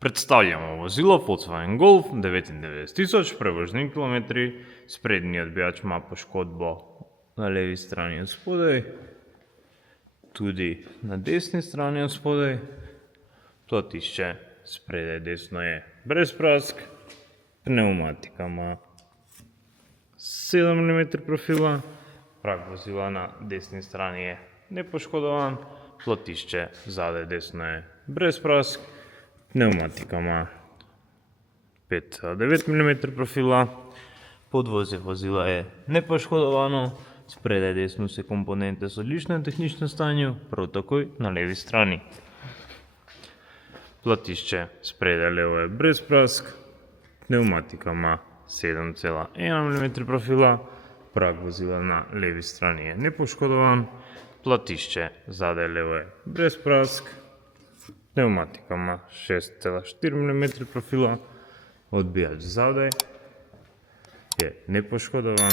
Predstavljamo vozilo Volkswagen Golf 99 000 prevoženi kilometri. Sprednji odbijač ima poškodbo na levi strani od spodaj, tudi na desni strani od spodaj. Platišče spredaj desno je brez prask, pneumatika ima 7 mm profila, prag vozila na desni strani je nepoškodovan, platišče zadaj desno je brez prask, pneumatika ima 5,9 mm profila, podvozje vozila je nepoškodovano, spredaj desno vse komponente so v odličnem tehničnem stanju, prav takoj na levi strani. Platišče spredaj levo je brez prask, pneumatika ima 7,1 mm profila, prag vozila na levi strani je nepoškodovan, platišče zadaj levo je brez prask, pneumatika ima 6,4 mm profila, odbijač zadaj je nepoškodovan.